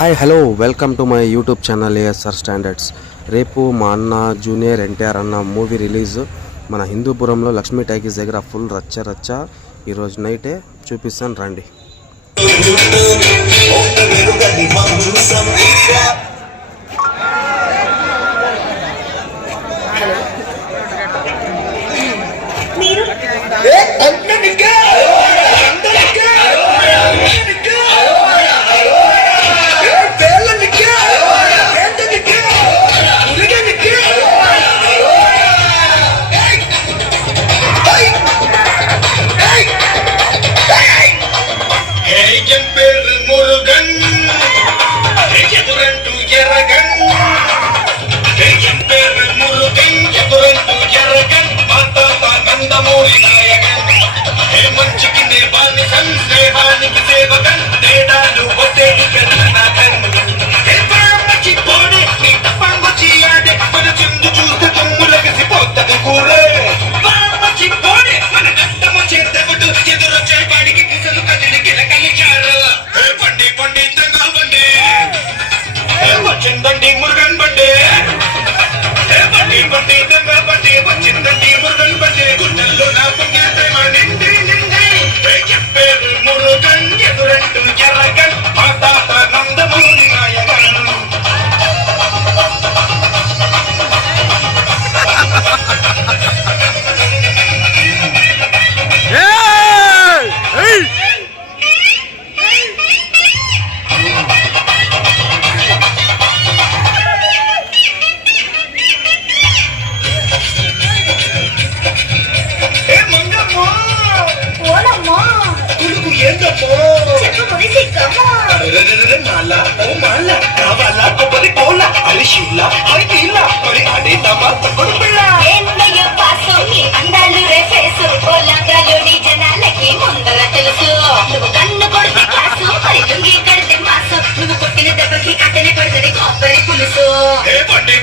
Hi hello welcome to my YouTube channel ASR standards. రేపు మా అన్న జూనియర్ ఎన్టీఆర్ అన్న మూవీ రిలీజ్ మన హిందూపురంలో లక్ష్మీ టాకీస్ దగ్గర ఫుల్ రచ్చ ఈరోజు నైటే చూపిస్తాను రండి.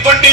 పండి